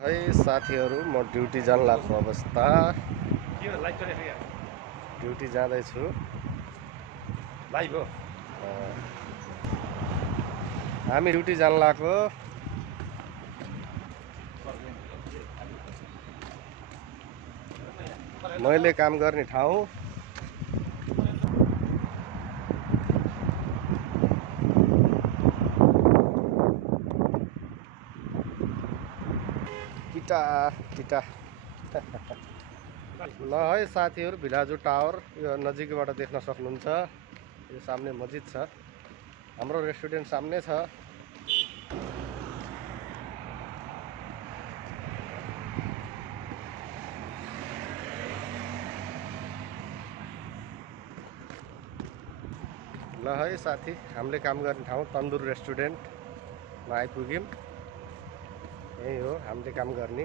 है साथीहरू, म ड्युटी जान लाग्छु अवस्था। ड्युटी जाँदैछु लाइभ हो। हामी ड्युटी जान लाग्यो। मैले काम गर्ने ठाउँ। टिटा ल है साथीहरू, भिलाजु टावर यो नजिकबाट देख्न सक्नुहुन्छ। यो सामने मस्जिद छ, हाम्रो रेस्टुरेन्ट सामने छ। ल है साथी, हामीले काम गर्ने ठाउँ तन्दुर रेस्टुरेन्टमा आइपुग्यौँ। यही हो हामीले काम गर्ने।